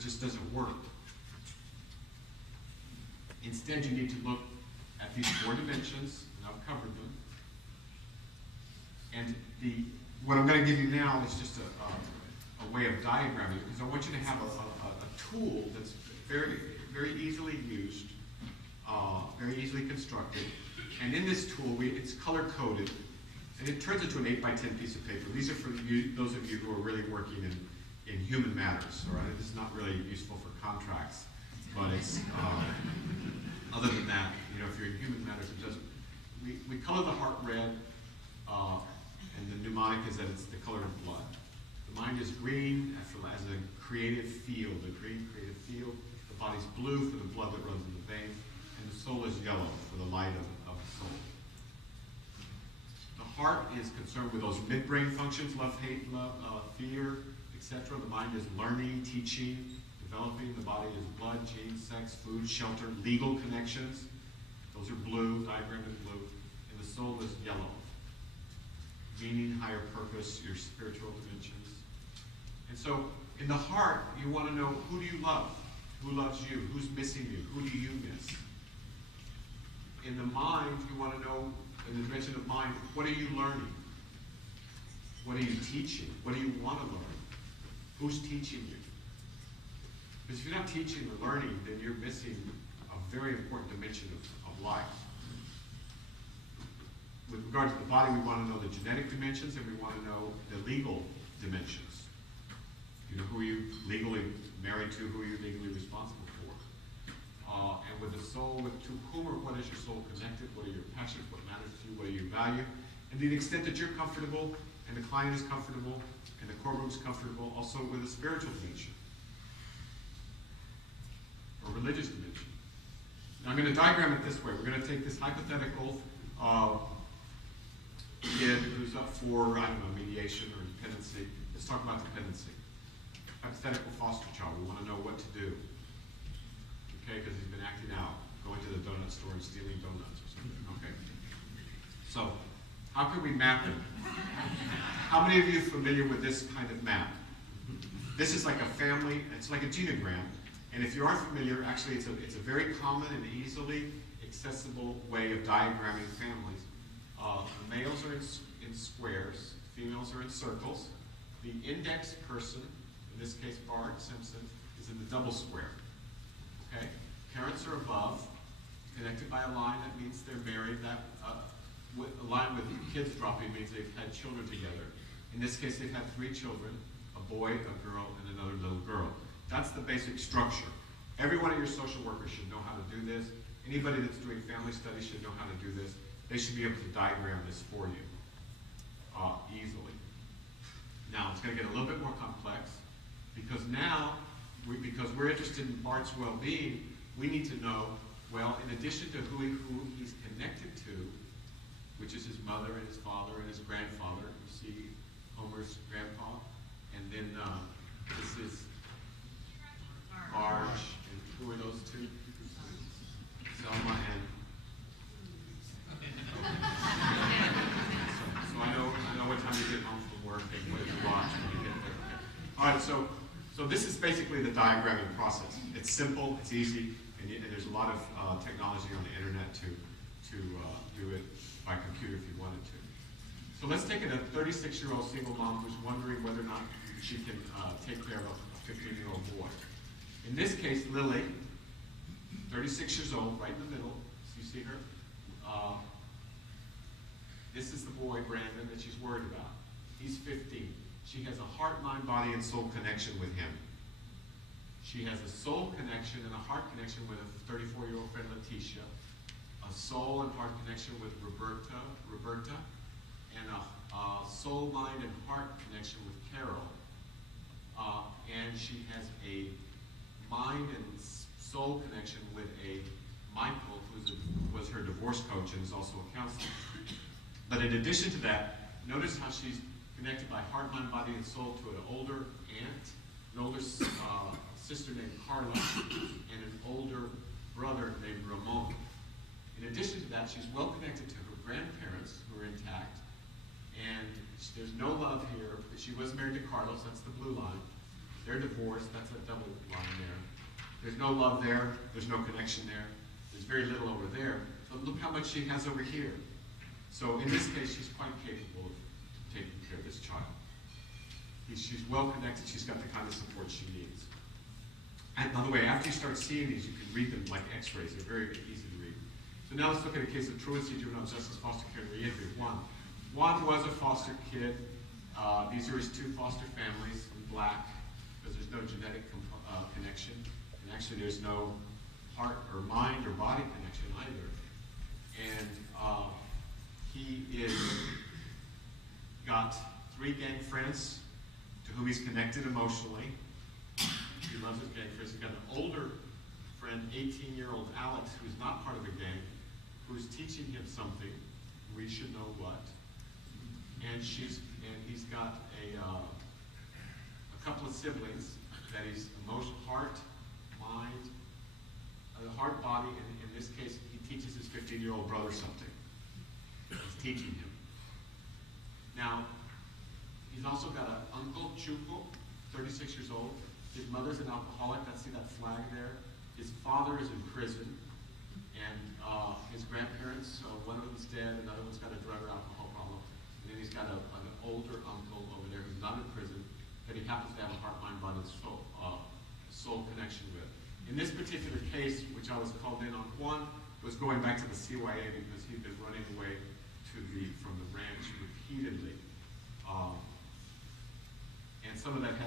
It just doesn't work. Instead, you need to look at these 4 dimensions, and I've covered them. And what I'm going to give you now is just a way of diagramming it, because I want you to have a tool that's very, very easily used, very easily constructed. And in this tool, it's color-coded, and it turns into an 8x10 piece of paper. These are for those of you who are really working in human matters. All right? This is not really useful for contracts, but it's other than that, if you're in human matters, it doesn't. We color the heart red, and the mnemonic is that it's the color of blood. The mind is green as a creative field, a green creative field. The body's blue for the blood that runs in the veins, and the soul is yellow for the light of the soul. The heart is concerned with those midbrain functions: love, hate, love, fear, etc. The mind is learning, teaching, developing. The body is blood, genes, sex, food, shelter, legal connections. Those are blue, diagrammed in blue. And the soul is yellow. Meaning, higher purpose, your spiritual dimensions. And so, in the heart, you want to know, who do you love? Who loves you? Who's missing you? Who do you miss? In the mind, you want to know, in the dimension of mind, what are you learning? What are you teaching? What do you want to learn? Who's teaching you? Because if you're not teaching or learning, then you're missing a very important dimension of life. With regard to the body, we want to know the genetic dimensions, and we want to know the legal dimensions. You know, who are you legally married to, who are you legally responsible for. And with the soul, to whom or what is your soul connected? What are your passions? What matters to you? What do you value? And to the extent that you're comfortable, and the client is comfortable, and the courtroom is comfortable, also with a spiritual dimension, or religious dimension. Now I'm going to diagram it this way. We're going to take this hypothetical kid who's up for, mediation or dependency. Let's talk about dependency. Hypothetical foster child. We want to know what to do. Okay, because he's been acting out, going to the donut store and stealing donuts or something. Okay. So, how can we map it? How many of you are familiar with this kind of map? This is like a family, it's like a genogram. And if you aren't familiar, actually it's a very common and easily accessible way of diagramming families. The males are in squares, females are in circles. The index person, in this case Bart Simpson, is in the double square. Okay? Parents are above, connected by a line. That means they're married. A line with kids dropping means they've had children together. In this case, they've had 3 children, a boy, a girl, and another little girl. That's the basic structure. Every one of your social workers should know how to do this. Anybody that's doing family studies should know how to do this. They should be able to diagram this for you easily. Now, it's going to get a little bit more complex, because now, because we're interested in Bart's well-being, we need to know, well, in addition to who he's connected to, which is his mother and his father and his grandfather. You see Homer's grandpa. And then this is Marge. And who are those two? Selma and... So I know what time you get home from work and what you watch when you get there. Okay. All right, so this is basically the diagramming process. It's simple, it's easy, and there's a lot of technology on the internet to do it by computer if you wanted to. So let's take it a 36-year-old single mom who's wondering whether or not she can take care of a 15-year-old boy. In this case, Lily, 36 years old, right in the middle. So you see her? This is the boy, Brandon, that she's worried about. He's 15. She has a heart, mind, body, and soul connection with him. She has a soul connection and a heart connection with a 34-year-old friend, Letitia. A soul and heart connection with Roberta, and a soul, mind, and heart connection with Carol. And she has a mind and soul connection with a Michael, who was her divorce coach and is also a counselor. But in addition to that, notice how she's connected by heart, mind, body, and soul to an older aunt, an older sister named Carla, and an older brother named Ramon. In addition to that, she's well connected to her grandparents, who are intact, and there's no love here. She was married to Carlos, that's the blue line. They're divorced. That's a double line there. There's no love there. There's no connection there. There's very little over there. But look how much she has over here. So in this case, she's quite capable of taking care of this child. She's well connected. She's got the kind of support she needs. And by the way, after you start seeing these, you can read them like x-rays. They're very easy to read. So now let's look at a case of truancy, juvenile justice, foster care, and reentry. Juan was a foster kid. These are his two foster families in black, because there's no genetic connection. And actually there's no heart or mind or body connection either. And he is got 3 gang friends to whom he's connected emotionally. He loves his gang friends. He's got an older friend, 18-year-old Alex, who's not part of a gang, who's teaching him something. We should know what. And he's got a couple of siblings that he's heart, mind, heart, body, and in this case, he teaches his 15-year-old brother something. He's teaching him. Now, he's also got an uncle, Chuco, 36 years old. His mother's an alcoholic. See that flag there? His father is in prison. And his grandparents, one of them's dead, another one's got a drug or alcohol problem. And then he's got an older uncle over there who's not in prison, that he happens to have a heart, mind, body, soul connection with. In this particular case, which I was called in on, Juan was going back to the CYA because he'd been running away from the ranch repeatedly. And some of that had